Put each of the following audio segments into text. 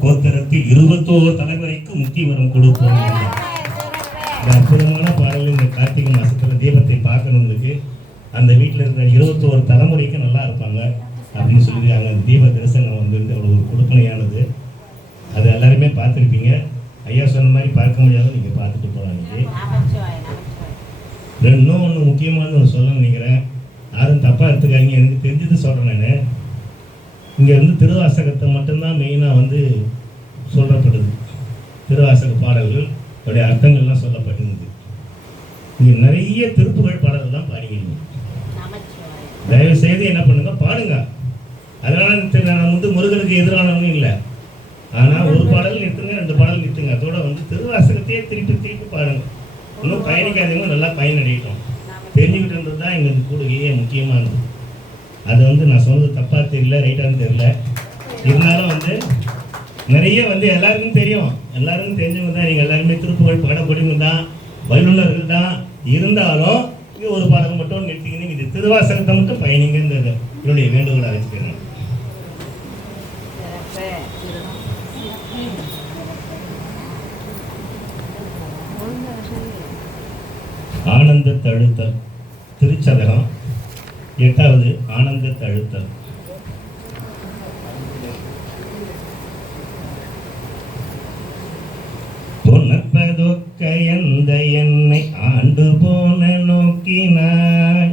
கோத்தரத்தில் 21 தலைமுறைக்கு முக்கிய வரம் கொடுப்போம். அற்புதமான பாடல். இந்த கார்த்திகை மாசத்துல தீபத்தை பார்க்கணுங்களுக்கு அந்த வீட்டில் இருக்கிற 21 தலைமுறைக்கு நல்லா இருப்பாங்க அப்படின்னு சொல்லியிருக்காங்க. அந்த தீப தரிசனம் வந்து அவ்வளோ ஒரு கொடுப்பனையானது. அது எல்லாருமே பார்த்துருப்பீங்க. ஐயா சொன்ன மாதிரி பார்க்க முடியாத நீங்கள் பார்த்துட்டு போகலாம். இன்னும் ஒன்று முக்கியமான ஒன்று சொல்ல நினைக்கிறேன். யாரும் தப்பாக எடுத்துக்காங்க. எனக்கு தெரிஞ்சது சொல்கிறேன். நான் இங்கே வந்து திருவாசகத்தை மட்டும்தான் மெயினாக வந்து சொல்லப்படுது. திருவாசக பாடல்கள் அதோடைய அர்த்தங்கள்லாம் சொல்லப்பட்டிருந்தது. இங்கே நிறைய திருப்புகழ் பாடல்கள் தான் பாடிக்கிறீங்க. தயவு செய்து என்ன பண்ணுங்க, பாடுங்க. அதனால நான் வந்து முருகனுக்கு எதிரானவனும் இல்லை. ஆனால் ஒரு பாடல் நிறுத்துங்க, 2 பாடல் நிறுத்துங்க. அதோட வந்து திருவாசகத்தையே திருப்பி பாடுங்க. இன்னும் பயணிக்காதவங்க நல்லா பயனடையட்டும். தெரிஞ்சுக்கிட்டுன்றது தான் எங்களுக்கு கூடுகையே முக்கியமானது. அது வந்து நான் சொன்னது தப்பாக தெரியல, ரைட்டானு தெரியல. இருந்தாலும் வந்து நிறைய வந்து எல்லாருக்கும் தெரியும். எல்லாருக்கும் தெரிஞ்சவங்க தான். நீங்கள் எல்லாருமே திருப்புகழ் பாடப்படுங்க தான், வல்லுநர்கள் தான். இருந்தாலும் இங்கே ஒரு பாடல் மட்டும் நிறுத்திக்கின்னு இது திருவாசகத்தை மட்டும் பயணிங்கிறது என்னுடைய வேண்டுகோளாக வச்சுக்கிறேன். ஆனந்த தழுத்தல் திருச்சதகம் 8வது ஆனந்த தழுத்தல். புனப்பதொக்க எந்த என்னை ஆண்டு போன நோக்கினாய்.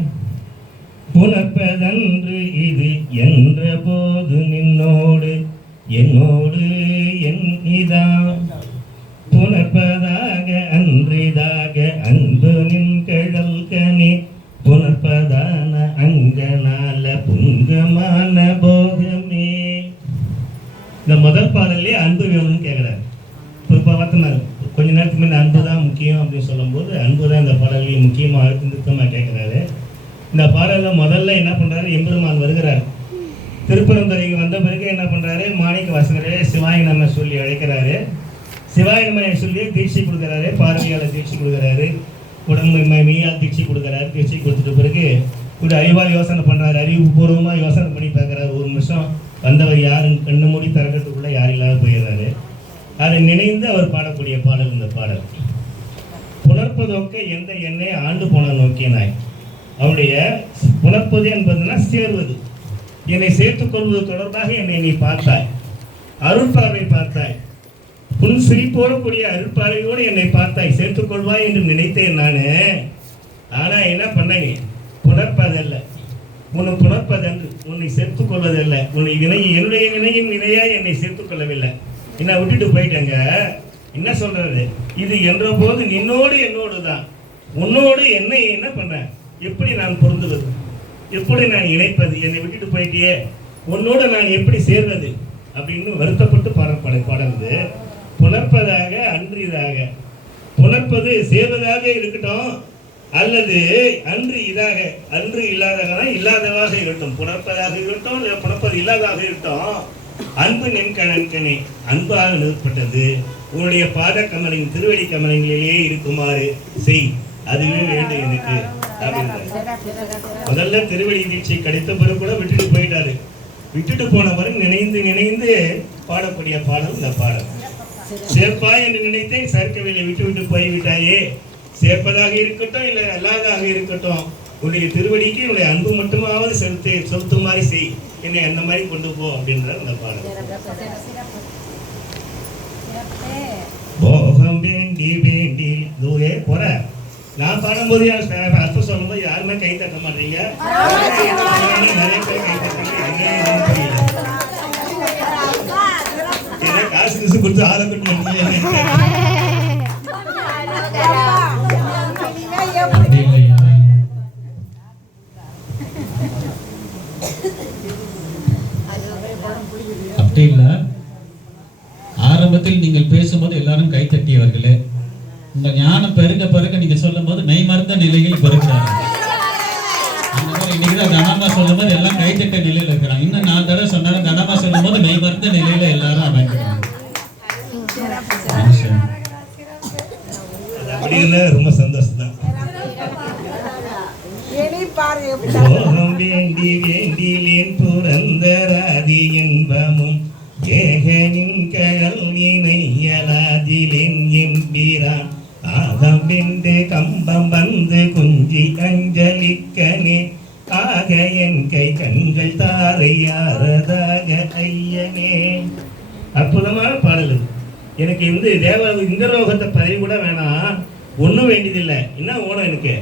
புனப்பதன்று இது என்ற போது நின்னோடு என்னோடு எண்ணிதான். புனப்பதாக அன்றிதாக அன்பு நின் கழல்கனே. புனப்பதான அங்கனால புங்கமான போகமே. இந்த முதல் பாடல்லே அன்பு வேணும்னு கேட்குறாரு. இப்போ பார்த்தோம் கொஞ்ச நேரத்துக்கு முன்ன அன்பு தான் முக்கியம் அப்படின்னு சொல்லும்போது அன்பு தான் இந்த பாடல்லையும் முக்கியமாக அழுத்த நிறுத்தமாக கேட்குறாரு. இந்த பாடலில் முதல்ல என்ன பண்ணுறாரு, எம்பெருமான் வருகிறார். திருப்பரந்துரைக்கு வந்த பிறகு என்ன பண்ணுறாரு, மாணிக்க வாசகரே சிவாய நம்ம சொல்லி அழைக்கிறாரு. சிவாய நம்ம சொல்லி தீட்சை கொடுக்குறாரு. பார்வையால் தீட்சை கொடுக்குறாரு. உடம்பு மெய்யால் தீட்சை கொடுக்குறாரு. தீட்சை கொடுத்துட்ட பிறகு ஒரு அறிவால் யோசனை பண்ணுறாரு. அறிவுபூர்வமாக யோசனை பண்ணி பார்க்குறாரு. ஒரு நிமிஷம் வந்தவர் யாருன்னு கண்ணு மூடி திறக்கிறதுக்குள்ளே யார் இல்லாத போயிடுறாரு. அதை நினைந்து அவர் பாடக்கூடிய பாடல் இந்த பாடல். புணர்ப்பதொக்க எந்த எண்ணெய் ஆண்டு போன நோக்கினாய். அவருடைய புணர்ப்பது என்பதுனா சேர்வது. என்னை சேர்த்துக் கொள்வது தொடர்பாக என்னை நீ பார்த்தாய். அருட்பார்வை பார்த்தாய். புன் சிரிப்போடு கூடிய அருட்பார்வையோடு என்னை பார்த்தாய். சேர்த்துக் கொள்வாய் என்று நினைத்தேன் நான். ஆனால் என்ன பண்ணேன், புணர்ப்பதல்ல. உன்னை புணர்ப்பதன்று உன்னை சேர்த்துக் கொள்வதல்ல. உன்னை என்னுடைய வினையின் வினையாய் என்னை சேர்த்துக் கொள்ளவில்லை. என்ன விட்டுட்டு போயிட்டேங்க. என்ன சொல்றது, இது என்ற போது நின்னோடு என்னோடு தான். உன்னோடு என்னை என்ன பண்ண, எப்படி நான் பொருந்துவது, எப்படி நான் இணைப்பது, என்னை விட்டுட்டு போயிட்டியே, உன்னோடு நான் எப்படி சேர்வது அப்படின்னு வருத்தப்பட்டு பாடுறது. புணர்ப்பதாக அன்றிதாக. புணர்ப்பது சேர்வதாக இருக்கட்டும், அல்லது அன்று இதாக அன்று இல்லாததாக இல்லாதவாக இருக்கட்டும். புணர்ப்பதாக இருக்கட்டும், புணர்ப்பது இல்லாததாக இருக்கட்டும். அன்பு நின் கணக்கனே, அன்பாக நிறுத்தப்பட்டது உன்னுடைய பாத கமலின் திருவடி கமலங்களிலேயே இருக்குமாறு செய், அதுவே வேண்டும் எனக்கு அப்படின்றார். முதல்ல திருவடி தீட்சை கிடைத்த பிறகு கூட விட்டுட்டு போயிட்டாரு. விட்டுட்டு போனவரும் நினைந்து நினைந்து பாடக்கூடிய பாடல் இந்த பாடல். சேர்ப்பாய் என்று நினைத்தேன், சேர்க்கவில்லை, விட்டு விட்டு போய்விட்டாயே. சேர்ப்பதாக இருக்கட்டும் இல்லை அல்லாதாக இருக்கட்டும், உன்னுடைய திருவடிக்கு உன்னுடைய அன்பு மட்டுமாவது செலுத்துமாறு செய், என்னை அந்த மாதிரி கொண்டு போ அப்படின்ற அந்த பாடல். போகம் வேண்டி வேண்டி தூரே போற. நான் பாடும்போது அர்த்தம் சொல்லும்போது யாருமே கை தட்ட மாட்டீங்க. நிறைய பேர் கை தட்டுறீங்க. காசு கிசு கொடுத்து ஆளை கொண்டு அப்படி இல்ல. ஆரம்பத்தில் நீங்கள் பேசும்போது எல்லாரும் கைத்தட்டியவர்களே, உங்க ஞானம் பெருக பெருக நீங்க சொல்லும் போது மெய் மறந்த நிலையில் பெருகிறாங்க. அந்த மாதிரி இன்னைக்குதான் கனமா சொல்லும் போது எல்லாம் கைத்தட்ட நிலையில இருக்கிறாங்க. இன்னும் 4 தடவை சொன்னாலும் கனமா சொல்லும் போது மெய் மறந்த நிலையில எல்லாரும் அமைக்கிறாங்க. ரொம்ப சந்தோஷம் தான். வேண்டி வேண்டிலேன் புரந்தராதி என்பமும் ஏகனின் ஆகம் விண்டு கம்பம் வந்து குஞ்சி அஞ்சலிக்கனே ஆக என் கை கண்கள் தாரையாரதாக ஐயனே. அற்புதமான பாடல். எனக்கு இந்திரலோகத்தை பதவி கூட வேணாம், ஒன்றும் வேண்டியதில்லை. என்ன ஓணும் எனக்கு?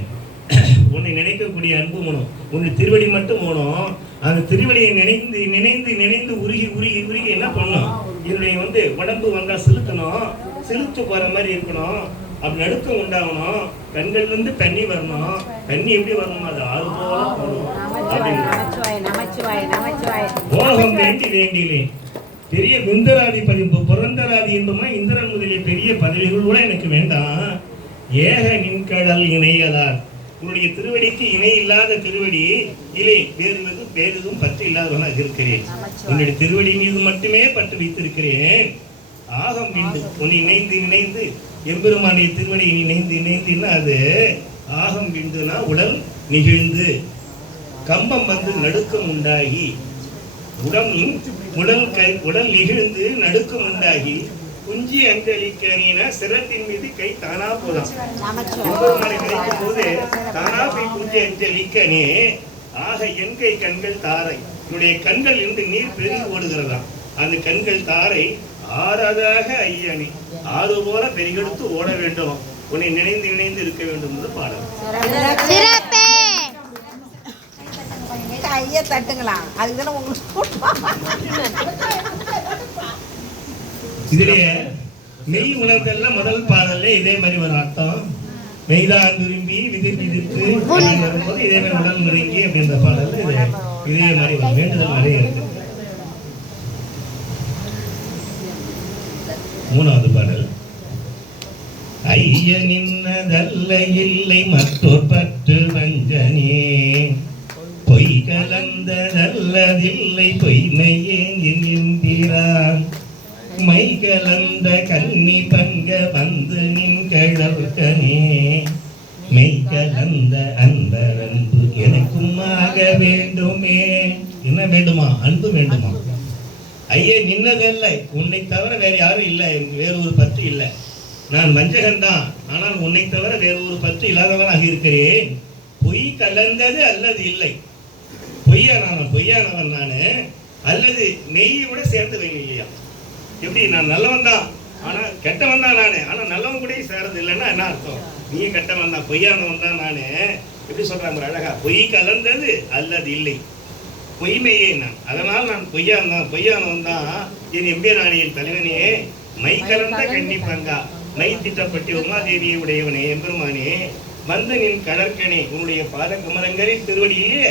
உன்னை நினைக்கக்கூடிய அன்பு ஓணும், உன்னை திருவடி மட்டும் ஓணும். அந்த திருவடியை நினைந்து நினைந்து நினைந்து உருகி உருகி உருகி என்ன பண்ணணும்? என்னுடைய உடம்பு வந்தால் செலுத்தணும், செலுத்து போகிற மாதிரி இருக்கணும். அப்படி நடுக்கம் உண்டாகணும், கண்கள்லேருந்து தண்ணி வரணும். தண்ணி எப்படி வரணும்? அது ஆறு போல போகணும். ஓகம் வேண்டி வேண்டியிலே பெரிய இந்திராதிபதி புரந்தராதி என்பமா இந்திரன் முதலிய பெரிய பதவிகள் கூட எனக்கு வேண்டாம். ஏக நின்கடல் இணையலார். உன்னுடைய திருவடிக்கு இணை இல்லாத திருவடி இல்லை, வேறு எதுவும் பற்று இல்லாதவனாக இருக்கிறேன். உன்னுடைய திருவடி மீது மட்டுமே பற்று வைத்திருக்கிறேன். ஆகம் விண்டு உன்னை இணைந்து இணைந்து எம்பெருமானுடைய திருவடியை இணைந்து இணைந்துன்னா அது ஆகம் விண்டுனா உடல் நெகிழ்ந்து, கம்பம் வந்து நடுக்கம் உண்டாகி, உடல் நெகிழ்ந்து நடுக்கம் உண்டாகி, குஞ்சி அஞ்சலிக்கனா சிரத்தின் மீது கை தானா போதும். எம்பெருமானை நினைக்கும் போது தானா போய் குஞ்சி அஞ்சலிக்கனே. ஆக என் கை கண்கள் தாரை, என்னுடைய கண்கள் இருந்து நீர் பெருகி ஓடுகிறதா. அந்த கண்கள் தாரை ஆறாதாக ஐயனே, ஆறு போல பெருகெடுத்து ஓட வேண்டும். உன்னை நினைந்து நினைந்து இருக்க வேண்டும் என்று பாடல். ஐயா தட்டுங்களா, அதுதானே உங்களுக்கு. இதுலயே மெய் உணர்ந்தெல்லாம் முதல் பாடல்ல இதே மாதிரி ஒரு அர்த்தம். மெய்தான் விரும்பி விதிர் விதிர்த்து வரும்போது இதே மாதிரி உடல் நுழைங்கி அப்படின்ற பாடல் இதே மாதிரி ஒரு வேண்டுதல் நிறைய இருக்கு. மூணாவது பாடல். ஐய நின்னதல்ல இல்லை மற்றொரு பற்று வஞ்சனே, பொய் கலந்ததல்லதில்லை பொய்மையே என்கிறான். மை கலந்த கன்னி பங்க வந்து நின் கழற்கனே, மெய் கலந்த அன்பர் அன்பு எனக்கும் ஆக வேண்டுமே. என்ன வேண்டுமா? அன்பு வேண்டுமா? ஐயே நின்னதில்லை, உன்னை தவிர வேற யாரும் இல்லை, வேறு ஒரு பற்று இல்லை. நான் வஞ்சகன்தான், ஆனால் உன்னை தவிர வேறு ஒரு பற்று இல்லாதவனாக இருக்கிறேன். பொய் கலந்தது அல்லது இல்லை, பொய்யானவன் நானு, அல்லது மெய்யோட சேர்ந்து வைங்க இல்லையா. எப்படி? நான் நல்லவன் தான், ஆனா கெட்டவன் தான் நானு, ஆனா நல்லவன் கூட சேர்றது இல்லைன்னா என்ன அர்த்தம்? நீ கெட்டவன் தான், பொய்யானவன் தான் நானு. எப்படி சொல்றாங்க அழகா? பொய் கலந்தது அல்லது இல்லை, பொய்மையே நான், அதனால் நான் பொய்யானவன் தான். என் எம்பெருமானியின் தலைவனே, மை கலந்த கன்னிப்பங்கா, மை திட்டப்பட்டி உமாதேவியை உடையவனே எம்பெருமானே, வந்து நின் கடற்கனே, உன்னுடைய பாத கமலங்களில் திருவடியிலே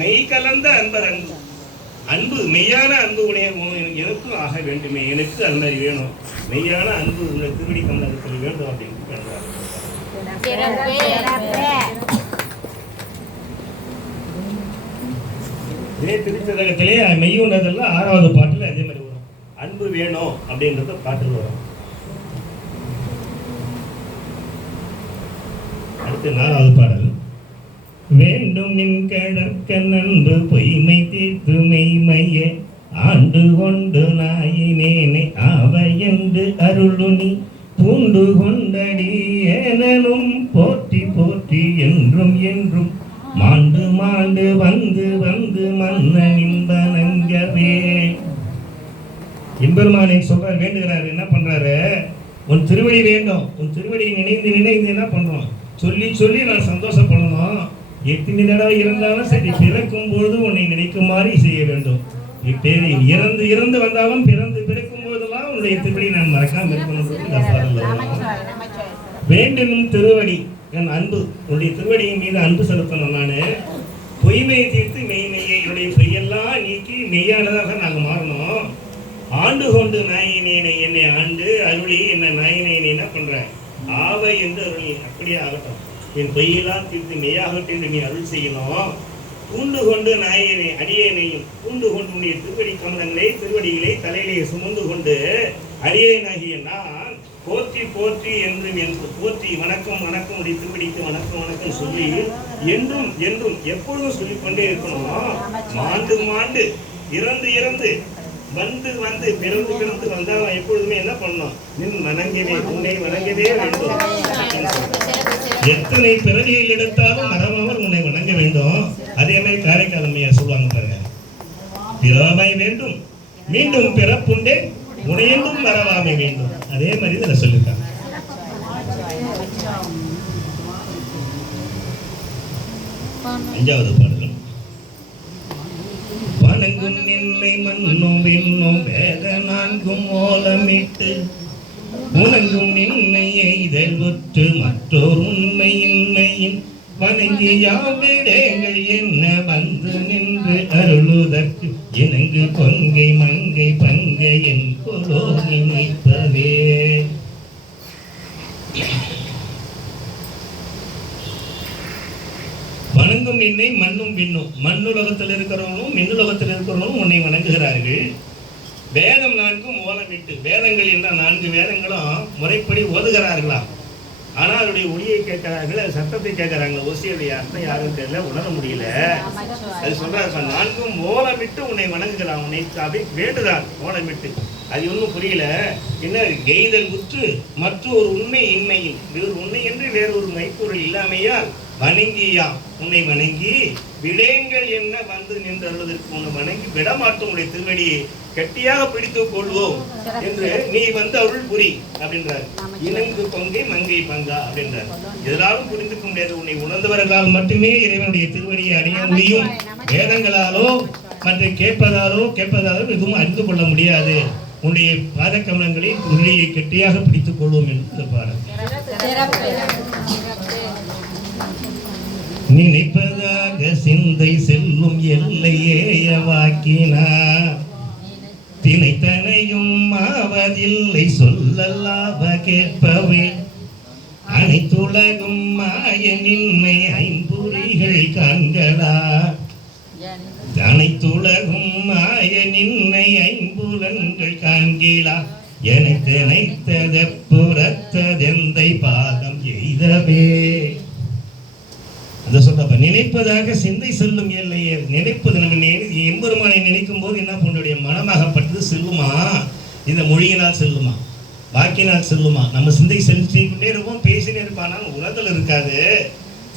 மெய் கலந்த அன்பர் அன்பு, அன்பு மெய்யான அன்பு உடைய எனக்கும் ஆக வேண்டுமே. எனக்கு அது மாதிரி வேணும், மெய்யான அன்பு உள்ள திருவடி கமலத்தில் வேண்டும் அப்படின்னு சொல்றாங்க. இதே திருச்சதகத்திலே மெய்யுள்ளதெல்லாம் 6வது பாட்டுல அதே மாதிரி வரும். அன்பு வேணும் அப்படின்றத பாட்டுல வரும். அடுத்து 4வது பாடல். வேண்டும் நின் கடற்கன் அன்பு பொய்மை தீர்த்து மெய்மையே, ஆண்டு கொண்டு நாயினேனை ஆவை என்று அருளுனி, பூண்டு கொண்டடி ஏனும் போற்றி போற்றி என்றும் என்றும் மாண்டு மாண்டு வந்து வந்து மன்னன் இன்பனங்கவே. எம்பெருமானை சொல்றார், வேண்டுகிறார். என்ன பண்றாரு? உன் திருவடி வேண்டும், உன் திருவடியை நினைந்து நினைந்து என்ன பண்றோம்? சொல்லி சொல்லி நான் சந்தோஷப்படணும். எத்தனை தடவை இருந்தாலும் சரி, பிறக்கும் பொழுது உன்னை நினைக்குமாறு செய்ய வேண்டும். இப்பேரி இறந்து இறந்து வந்தாலும் பிறந்து பிறக்கும் போதெல்லாம் உன்னுடைய திருவடி நான் மறக்காம இருக்கணும். வேண்டும் திருவடி என் அன்பு, உன்னுடைய திருவடியின் மீது அன்பு செலுத்தணும். நான் பொய்மையை தீர்த்து மெய்மையை, என்னுடைய பொய்யெல்லாம் நீக்கி மெய்யானதாக நாங்கள் மாறணும். ஆண்டு கொண்டு நாயினேனை, என்னை ஆண்டு அருளி என்ன நாயினேனை என்ன பண்றேன்? ஆவை என்று அருளி, அப்படியே ஆகட்டும். என் பொய்யெல்லாம் தீர்த்து மெய்யாகட்டும் என்று நீ அருள் செய்யணும். பூண்டு கொண்டு நாயினை அடியேனையும், பூண்டு கொண்டு உன்னுடைய திருவடி கமலங்களை திருவடிகளை தலையிலேயே சுமந்து கொண்டு அடியேனாகிய நான் போற்றி போற்றி என்று போற்றி வணக்கம் வணக்கம் உடைய திருவடிக்கு வணக்கம் வணக்கம் சொல்லி என்றும் என்றும் எப்பொழுதும் சொல்லிக்கொண்டே இருக்கணும். மாண்டு மாண்டு இறந்து இறந்து வந்து வந்து பிறந்து பிறந்து வந்தா அவன் எப்பொழுதுமே என்ன பண்ணணும்? நின் வணங்கவே, உன்னை வணங்கவே வேண்டும். எத்தனை பிறவியில் எடுத்தாலும் மறவாமல் உன்னை வணங்க வேண்டும். அதே மாதிரி காரைக்கால் அம்மையார் சொல்லுவாங்க பாருங்க, பிறவாமை வேண்டும் மீண்டும் பிறப்புண்டே உனையென்றும் மறவாமை வேண்டும். அதே மாதிரி இதுல சொல்லியிருக்காங்க. அஞ்சாவது பாடல், வணங்கும் நின்னை மண்ணும் விண்ணும் வேத நான்கும் ஓலமிட்டு உணங்கும் நின்னை எய்தல் உற்று மற்றோர் உண்மையின்மையின் வணங்கி யாவிடங்கள் என்ன வந்து நின்று அருளுதற்கு இணங்கு கொங்கை மங்கை பங்கை என் கொலோ நினைப்பதே. வணங்கும் நின்னை மண்ணும் விண்ணும், மண்ணுலகத்தில் இருக்கிறவங்களும் மின்னுலகத்தில் இருக்கிறவங்களும் உன்னை வணங்குகிறார்கள். வேதம் நான்கும் ஓலமிட்டு, வேதங்கள் என்ற 4 வேதங்களும் முறைப்படி ஓதுகிறார்களாம். ஆனால் அதனுடைய ஒளியை கேட்கிறார்கள், அது சத்தத்தை கேட்கிறாங்க. ஓசியுடைய அர்த்தம் யாரும் தெரியல, உணர முடியல. அது சொல்றாரு, 4ம் ஓலமிட்டு உன்னை வணங்குகிறான், உன்னை அப்படி வேண்டுதான் ஓலமிட்டு. அது ஒன்றும் புரியல. என்ன கெய்தல் உற்று மற்ற ஒரு உண்மை இன்மையில், வேறு உண்மை என்று வேறு ஒரு மைப்பொருள் இல்லாமையால் வணங்கியா உன்னை வணங்கி விடயங்கள் என்ன வந்து நின்று அழுவதற்கு உன்னை வணங்கி விடமாட்டோம், உடைய திருவடியை கட்டியாக பிடித்துக் கொள்வோம் என்று நீ வந்து அருள் புரி அப்படின்றார். இணங்கு கொங்கை மங்கை பங்கா அப்படின்றார். எதனாலும் புரிந்துக்க முடியாது. உன்னை உணர்ந்தவர்களால் மட்டுமே இறைவனுடைய திருவடியை அடைய முடியும். வேதங்களாலோ மற்ற கேட்பதாலோ எதுவும் அறிந்து கொள்ள முடியாது. உன்னுடைய பாதக்கமலங்களை உருளையை கட்டியாக பிடித்துக் கொள்வோம் என்று பாடல். நினைப்பதாக சிந்தை செல்லும் எல்லையேய வாக்கினார் தினைத்தனையும் ஆவதில்லை சொல்லல்லாவ கேட்பவே அனைத்துலகும் மாய நின்னை ஐம்புரிகள் காண்களா அனைத்துலகும் மாய நின்னை ஐம்புலன்கள் காண்கிலா என தினைத்தத புறத்ததெந்தை பாதம் எய்தவே. அதை சொல்றப்ப நினைப்பதாக சிந்தை செல்லும் எல்லையே. நினைப்பது நம்ம எம்பெருமானை நினைக்கும் போது என்ன பண்ணுடைய மனமாகப்பட்டது செல்லுமா? இந்த மொழியினால் செல்லுமா, வாக்கினால் செல்லுமா? நம்ம சிந்தை செலுத்திக்கொண்டே இருப்போம், பேசினே இருப்பானால் உணர்தல் இருக்காது.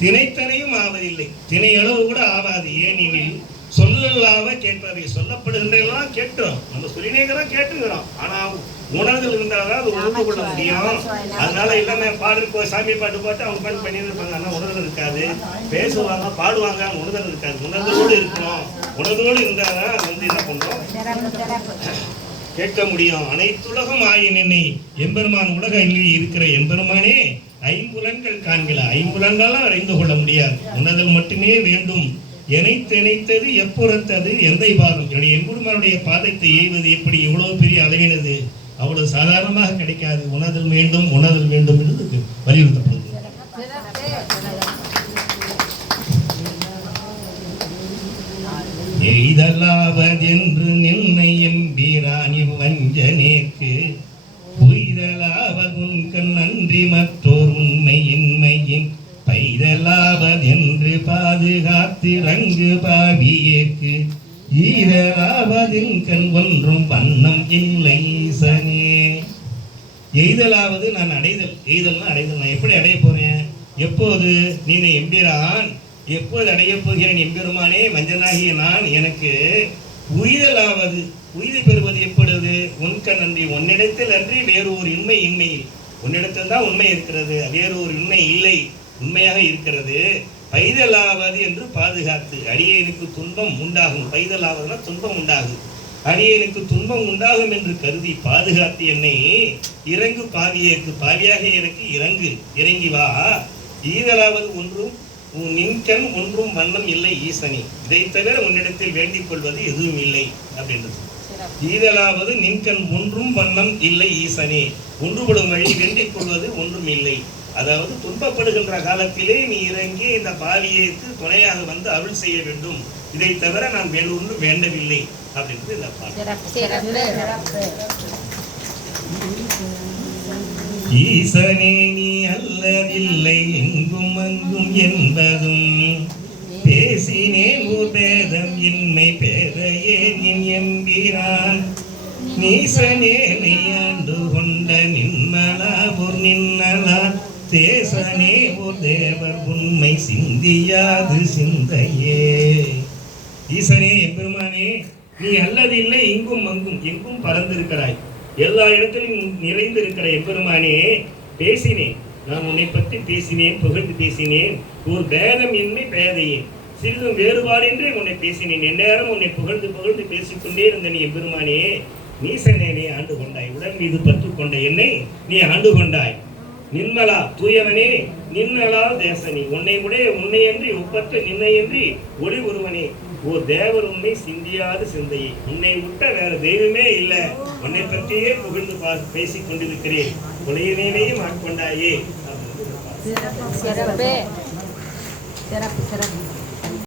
தினைத்தனையும் ஆவதில்லை, திணை அளவு கூட ஆவாது. ஏனெனில் சொல்லலாவ கேட்பவை, சொல்லப்படுகின்றெல்லாம் கேட்கிறோம், நம்ம சொல்லினேங்கிறோம் கேட்டுங்கிறோம். ஆனால் உணர்தல் இருந்தால்தான் அது உணர்ந்து கொள்ள முடியும். அதனால எல்லாமே பாடு சாமி பாட்டு போட்டு அவங்க பாட்டு பண்ணிட்டு இருப்பாங்க, ஆனால் உணர்தல் இருக்காது. பேசுவாங்க பாடுவாங்க, உணர்தல் இருக்காது. உணர்தலோடு இருக்கணும். உணர்தலோடு இருந்தால்தான் அது வந்து என்ன பண்றோம், கேட்க முடியும். அனைத்துலகம் ஆயின் என்னை எம்பெருமான் உலக இருக்கிற எம்பெருமானே ஐம்புலன்கள் காண்கல, ஐம்புலன்களால் அறிந்து கொள்ள முடியாது. உணர்தல் மட்டுமே வேண்டும். எனைத்தது எப்புறத்தது எந்தை பாதம். என்னுடைய எம்பெருமானுடைய பாதத்தை எய்வது எப்படி இவ்வளவு பெரிய அளவினது, அவ்வளவு சாதாரணமாக கிடைக்காது. உணர்தல் வேண்டும், உணர்தல் வேண்டும் என்று வலியுறுத்தப்படுது. எய்தலாவதென்று நின்னை எம்பிரான் இவ்வஞ்சனேற்கு பொய்தலாவதுன்கண் நன்றி மற்றோர் உண்மை இன்மையின் பைதலாவதென்று பாதுகாத்திரங்கு பாவியேற்கு ஈதலாவதின் கண் ஒன்றும் வண்ணம் இல்லை ஈசனே. எய்தலாவது நான் அடைதல், எய்தல்னா அடைதல். நான் எப்படி அடைய போறேன்? எப்போது? நீ எம்பிரான், எப்போது அடைய போகிறேன்? எம்பெருமானே வஞ்சனாகிய நான் எனக்கு உய்தலாவது, உய்தி பெறுவது எப்பொழுது? உன்கண் நன்றி, உன்னிடத்தில் அன்றி வேறு ஒரு உண்மை இன்மையில். உன்னிடத்தில் தான் உண்மை இருக்கிறது, வேறு ஒரு உண்மை இல்லை, உண்மையாக இருக்கிறது. பைதலாவது என்று பாதுகாத்து அடியேனுக்கு துன்பம் உண்டாகும். பைதலாவதுனா துன்பம் உண்டாகும். அடியேனுக்கு துன்பம் உண்டாகும் என்று கருதி பாதுகாத்து என்னை இறங்கு பாவியேற்கு, பாவியாக எனக்கு இறங்கு, இறங்கி வா. ஈதலாவது ஒன்றும் நின்கண் ஒன்றும் வண்ணம் இல்லை ஈசனி, இதை தவிர உன்னிடத்தில் வேண்டிக் கொள்வது எதுவும் இல்லை அப்படின்றது. ஈதலாவது நின்கண் ஒன்றும் வண்ணம் இல்லை ஈசனே, ஒன்றுபடும் வழி வேண்டிக் கொள்வது ஒன்றும் இல்லை. அதாவது துன்பப்படுகின்ற காலத்திலே நீ இறங்கி இந்த பாவியேற்கு துணையாக வந்து அருள் செய்ய வேண்டும், இதை தவிர நான் வேறு ஒன்றும் வேண்டவில்லை அப்படின்றது இந்த பாடல். ஈசனே நீ அல்லதில்லை எங்கும் அங்கும் என்பதும் பேசினேன் ஓர் பேதம் இன்மை பேதையே நின் எம்பிரான் நீசனே நீயாண்டு கொண்ட நின்மலா ஒரு நின்னலா தேசனே ஒரு தேவர் உண்மை சிந்தியாது சிந்தையே. ஈசனே எம்பெருமானே, நீ அல்லது இல்லை இங்கும் அங்கும் எங்கும் பறந்திருக்கிறாய், எல்லா இடத்திலும் நிறைந்திருக்கிற எம்பெருமானே. பேசினேன், நான் உன்னை பற்றி பேசினேன், புகழ்ந்து பேசினேன். ஒரு பேதம் இன்மை பேதையேன், சிறிதும் வேறுபாடின்றி உன்னை பேசினேன். எந்நேரம் உன்னை புகழ்ந்து புகழ்ந்து பேசிக்கொண்டே இருந்த நீ எம்பெருமானே. நீசனே நீ ஆண்டு கொண்டாய், உடல் மீது பற்று கொண்ட என்னை நீ ஆண்டு கொண்டாய். நின்மலா தூயவனே, நின்னலா தேசனி, உன்னை உடைய உன்னை என்று ஒப்பற்ற நின்னை என்று ஒளி ஒருவனே. ஓர் தேவர் உண்மை சிந்தியாத சிந்தையை, உன்னை விட்ட வேற தெய்வமே இல்லை, உன்னை பற்றியே புகழ்ந்து பேசிக் கொண்டிருக்கிறேன். உலகினேயும் ஆட்கொண்டாயே. சிறப்பு சிறப்பு சிறப்பு.